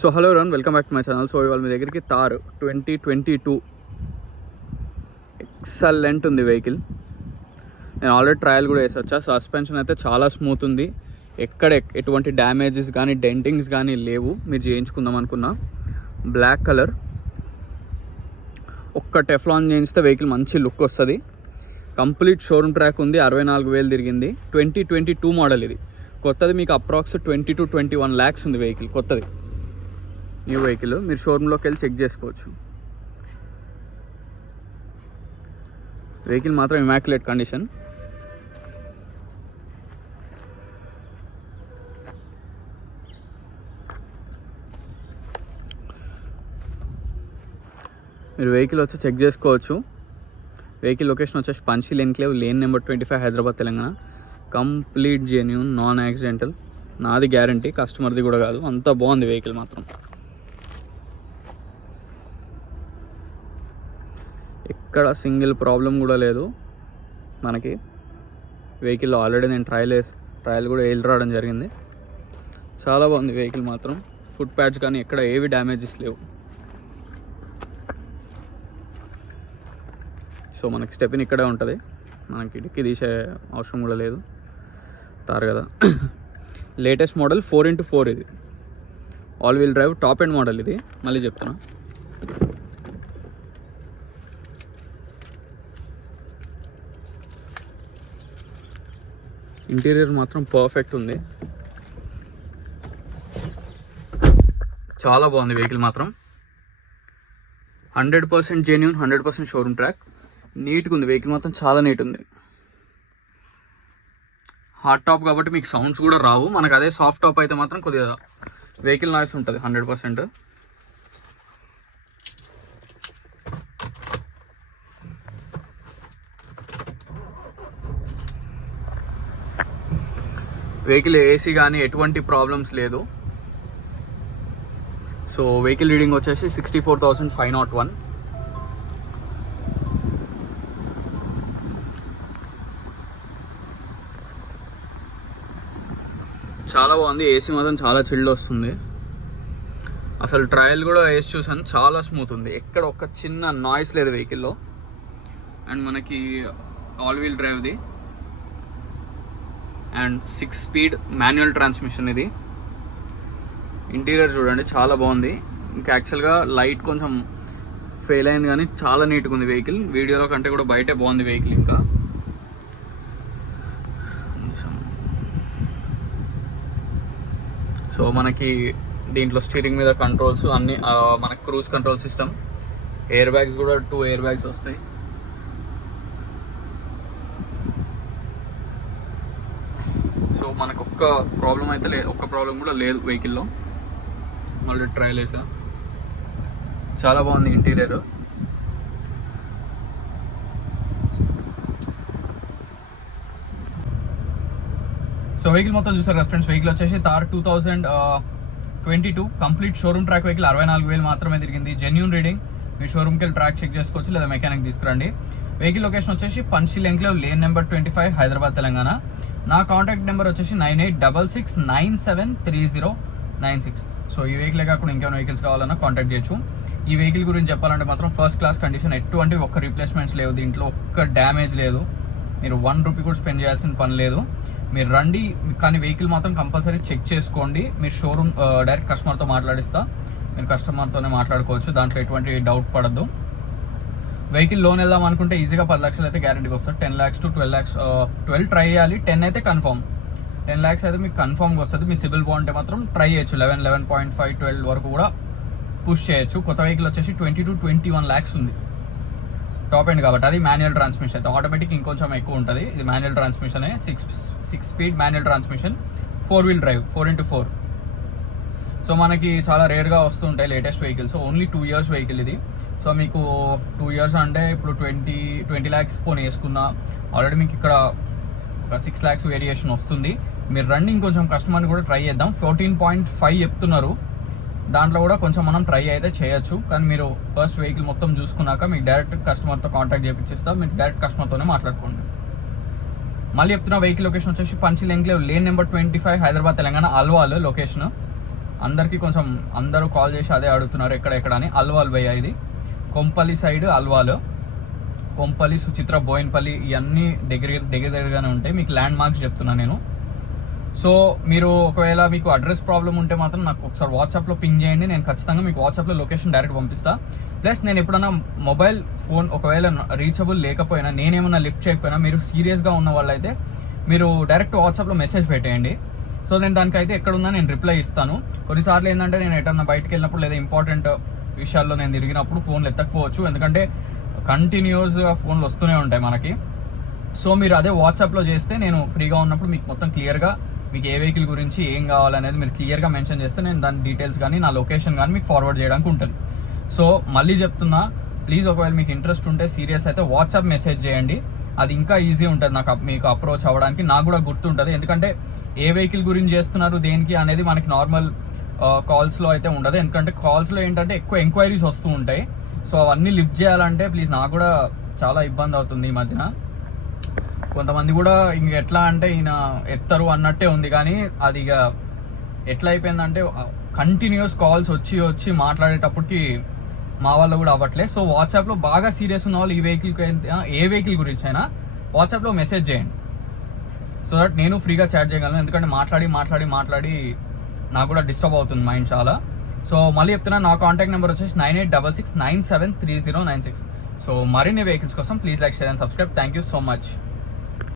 So hello everyone, welcome back to my channel. So ఇవాళ మీ దగ్గరికి Thar 2022 excellent ఉంది vehicle. నేను ఆల్రెడీ ట్రయల్ కూడా వేసి వచ్చా. సస్పెన్షన్ అయితే చాలా స్మూత్ ఉంది. ఎటువంటి డ్యామేజెస్ కానీ డెంటింగ్స్ కానీ లేవు. మీరు చేయించుకుందాం అనుకున్నా. బ్లాక్ కలర్, ఒక్క టెఫ్లాన్ చేయిస్తే వెహికల్ మంచి లుక్ వస్తుంది. కంప్లీట్ షోరూమ్ ట్రాక్ ఉంది. 64,000 తిరిగింది. 2022 మోడల్ ఇది. కొత్తది మీకు అప్రాక్స్ 20 to 21 lakhs ఉంది వెహికల్. కొత్తది న్యూ వెహికల్. మీరు షోరూంలోకి వెళ్ళి చెక్ చేసుకోవచ్చు. వెహికల్ మాత్రం ఇమాక్యులేట్ కండిషన్. మీరు వెహికల్ వచ్చి చెక్ చేసుకోవచ్చు. వెహికల్ లొకేషన్ వచ్చేసి Panchsheel enclave, lane number 25, Hyderabad, Telangana. Complete genuine, non accidental. నాది గ్యారంటీ, కస్టమర్ది కూడా కాదు. అంతా బాగుంది వెహికల్ మాత్రం. ఎక్కడ సింగిల్ ప్రాబ్లం కూడా లేదు మనకి. వెహికల్లో ఆల్రెడీ నేను ట్రయల్ కూడా వేలు రావడం జరిగింది. చాలా బాగుంది వెహికల్ మాత్రం. ఫుట్ ప్యాడ్స్ కానీ ఎక్కడ ఏవి డ్యామేజెస్ లేవు. సో మనకి స్టెపిన్ ఇక్కడే ఉంటుంది. మనకి డిక్కి తీసే అవసరం కూడా లేదు. తారు కదా. లేటెస్ట్ మోడల్ 4x4 ఇది. All wheel drive top end model ఇది. మళ్ళీ చెప్తున్నా, ఇంటీరియర్ మాత్రం పర్ఫెక్ట్ ఉంది. చాలా బాగుంది వెహికల్ మాత్రం. 100% జెన్యూన్, 100% షోరూమ్ ట్రాక్. నీట్గా ఉంది వెహికల్ మాత్రం. చాలా నీట్ ఉంది. హార్డ్ టాప్ కాబట్టి మీకు సౌండ్స్ కూడా రావు. మనకు అదే సాఫ్ట్ టాప్ అయితే మాత్రం కొద్దిగా వెహికల్ నాయిస్ ఉంటుంది 100%. వెహికల్ ఏసీ కానీ ఎటువంటి ప్రాబ్లమ్స్ లేదు. సో వెహికల్ రీడింగ్ వచ్చేసి 64,501. చాలా బాగుంది. ఏసీ మాత్రం చాలా చిల్డ్ వస్తుంది. అసలు ట్రయల్ కూడా వేసి చూసాను, చాలా స్మూత్ ఉంది. ఎక్కడ ఒక్క చిన్న నాయిస్ లేదు వెహికల్లో. అండ్ మనకి ఆల్ వీల్ డ్రైవ్ది అండ్ 6 speed మాన్యువల్ ట్రాన్స్మిషన్ ఇది. ఇంటీరియర్ చూడండి, చాలా బాగుంది. ఇంకా యాక్చువల్గా లైట్ కొంచెం ఫెయిల్ అయింది కానీ చాలా నీట్గా ఉంది వెహికల్. వీడియోలో కంటే కూడా బయటే బాగుంది వెహికల్. ఇంకా సో మనకి దీంట్లో స్టీరింగ్ మీద కంట్రోల్స్ అన్నీ, మనకి cruise control system, air bags కూడా 2 ఎయిర్ బ్యాగ్స్ వస్తాయి. సో మనకు ఒక్క ప్రాబ్లం అయితే ఒక్క ప్రాబ్లం కూడా లేదు వెహికల్లో. మళ్ళీ ట్రయల్ వేసా. చాలా బాగుంది ఇంటీరియర్. సో వెహికల్ మొత్తం చూసారు కదా ఫ్రెండ్స్. వెహికల్ వచ్చేసి Thar 2022 complete showroom track vehicle. 64,000 మాత్రమే తిరిగింది. Genuine reading. మీ షోరూమ్కి వెళ్ళి ట్రాక్ చెక్ చేసుకోవచ్చు, లేదా మెకానిక్ తీసుకురండి. వెహికల్ లొకేషన్ వచ్చేసి Panchsheel enclave, lane number 25, Hyderabad, Telangana. నా కాంటాక్ట్ నెంబర్ వచ్చేసి 9866973096. సో ఈ వెహికల్ కాకుండా ఇంకేమైనా వెహికల్స్ కావాలన్నా కాంటాక్ట్ చేయొచ్చు. ఈ వెహికల్ గురించి చెప్పాలంటే మాత్రం ఫస్ట్ క్లాస్ కండిషన్. ఎటువంటి ఒక్క రీప్లేస్మెంట్స్ లేవు దీంట్లో, ఒక్క డ్యామేజ్ లేదు. మీరు 1 రూపీ కూడా స్పెండ్ చేయాల్సిన పని లేదు. మీరు రండి, కానీ వెహికల్ మాత్రం కంపల్సరీ చెక్ చేసుకోండి. మీరు షోరూమ్ డైరెక్ట్ కస్టమర్తో మాట్లాడిస్తా. మీరు కస్టమర్తోనే మాట్లాడుకోవచ్చు, దాంట్లో ఎటువంటి డౌట్ పడద్దు. వెహికల్ లోన్ వెళ్దాం అనుకుంటే ఈజీగా 10 లక్షలు అయితే గ్యారంటీకి వస్తుంది. 10 lakhs to 12 lakhs, 12 ట్రై చేయాలి. 10 అయితే కన్ఫర్మ్. 10 lakhs అయితే మీకు కన్ఫర్మ్గా వస్తుంది. మీ సిబిల్ బాగుంటే మాత్రం ట్రై చేయొచ్చు. 11, 11.5, 12 వరకు కూడా పుష్ చేయొచ్చు. కొత్త వెహికల్ వచ్చేసి 20 to 21 lakhs ఉంది. టాప్ ఎండ్ కాబట్టి అది మాన్యువల్ ట్రాన్స్మిషన్. అయితే ఆటోమేటిక్ ఇంకొంచెం ఎక్కువ ఉంటుంది. ఇది manual transmission, 6 speed manual transmission, 4 wheel drive, 4x4. So మనకి చాలా రేర్గా వస్తుంటాయి latest vehicles. Only 2 years vehicle ఇది. సో మీకు 2 years అంటే ఇప్పుడు 20 lakhs పోనీ వేసుకున్నా ఆల్రెడీ మీకు ఇక్కడ ఒక 6 lakhs వేరియేషన్ వస్తుంది. మీరు రన్నింగ్ కొంచెం కస్టమర్ని కూడా ట్రై చేద్దాం. 14.5 చెప్తున్నారు. దాంట్లో కూడా కొంచెం మనం ట్రై అయితే చేయొచ్చు. కానీ మీరు ఫస్ట్ వెహికల్ మొత్తం చూసుకున్నాక మీకు డైరెక్ట్ కస్టమర్తో కాంటాక్ట్ చేయించిస్తా. మీరు డైరెక్ట్ కస్టమర్తోనే మాట్లాడుకోండి. మళ్ళీ చెప్తున్న వెహికల్ లొకేషన్ వచ్చేసి Panchsheel enclave, lane number 25, Hyderabad, Telangana. Alwal location. అందరికీ కొంచెం అందరూ కాల్ చేసి అదే అడుగుతున్నారు ఎక్కడ అని. అల్వాల్ భయ్య, ఇది కొంపల్లి సైడ్ అల్వాల్, కొంపల్లి, సుచిత్ర, బోయిన్పల్లి ఇవన్నీ దగ్గరగానే ఉంటాయి. మీకు ల్యాండ్ మార్క్స్ చెప్తున్నాను నేను. సో మీరు ఒకవేళ మీకు అడ్రస్ ప్రాబ్లం ఉంటే మాత్రం నాకు ఒకసారి వాట్సాప్లో పింగ్ చేయండి, నేను ఖచ్చితంగా మీకు వాట్సాప్లో లొకేషన్ డైరెక్ట్ పంపిస్తా. ప్లస్ నేను ఎప్పుడన్నా మొబైల్ ఫోన్ ఒకవేళ రీచబుల్ లేకపోయినా, నేనేమన్నా లిఫ్ట్ చేయకపోయినా, మీరు సీరియస్గా ఉన్న వాళ్ళైతే మీరు డైరెక్ట్ వాట్సాప్లో మెసేజ్ పెట్టేయండి. సో నేను దానికైతే ఎక్కడున్నా నేను రిప్లై ఇస్తాను. కొన్నిసార్లు ఏంటంటే నేను ఎటన్నా బయటకు వెళ్ళినప్పుడు లేదా ఇంపార్టెంట్ విషయాల్లో నేను తిరిగినప్పుడు ఫోన్లు ఎత్తకపోవచ్చు, ఎందుకంటే కంటిన్యూస్గా ఫోన్లు వస్తూనే ఉంటాయి మనకి. సో మీరు అదే వాట్సాప్లో చేస్తే నేను ఫ్రీగా ఉన్నప్పుడు మీకు మొత్తం క్లియర్గా మీకు ఏ వెహికల్ గురించి ఏం కావాలనేది మీరు క్లియర్గా మెన్షన్ చేస్తే నేను దాని డీటెయిల్స్ కానీ నా లొకేషన్ కానీ మీకు ఫార్వర్డ్ చేయడానికి ఉంటుంది. సో మళ్ళీ చెప్తున్నా, ప్లీజ్ ఒకవేళ మీకు ఇంట్రెస్ట్ ఉంటే సీరియస్ అయితే వాట్సాప్ మెసేజ్ చేయండి, అది ఇంకా ఈజీ ఉంటుంది నాకు మీకు అప్రోచ్ అవ్వడానికి. నాకు కూడా గుర్తుంటుంది, ఎందుకంటే ఏ వెహికల్ గురించి చేస్తున్నారు దేనికి అనేది మనకి నార్మల్ కాల్స్లో అయితే ఉండదు. ఎందుకంటే కాల్స్లో ఏంటంటే ఎక్కువ ఎంక్వైరీస్ వస్తూ ఉంటాయి. సో అవన్నీ లిఫ్ట్ చేయాలంటే ప్లీజ్ నాకు కూడా చాలా ఇబ్బంది అవుతుంది ఈ మధ్యన. కొంతమంది కూడా ఇంక ఎట్లా అంటే ఈయన ఎత్తరు అన్నట్టే ఉంది, కానీ అది ఇక ఎట్లా అయిపోయిందంటే కంటిన్యూస్ కాల్స్ వచ్చి మాట్లాడేటప్పటికి మా వాళ్ళు కూడా అవ్వట్లేదు. సో వాట్సాప్లో బాగా సీరియస్ ఉన్న వాళ్ళు ఏ వెహికల్ గురించి అయినా వాట్సాప్లో మెసేజ్ చేయండి, సో దట్ నేను ఫ్రీగా చాట్ చేయగలను. ఎందుకంటే మాట్లాడి నాకు కూడా డిస్టర్బ్ అవుతుంది మైండ్ చాలా. సో మళ్ళీ చెప్తున్నా, నా కాంటాక్ట్ నెంబర్ వచ్చేసి 9866973096. సో మరిన్ని వెహికల్స్ కోసం please like, share and subscribe. Thank you so much.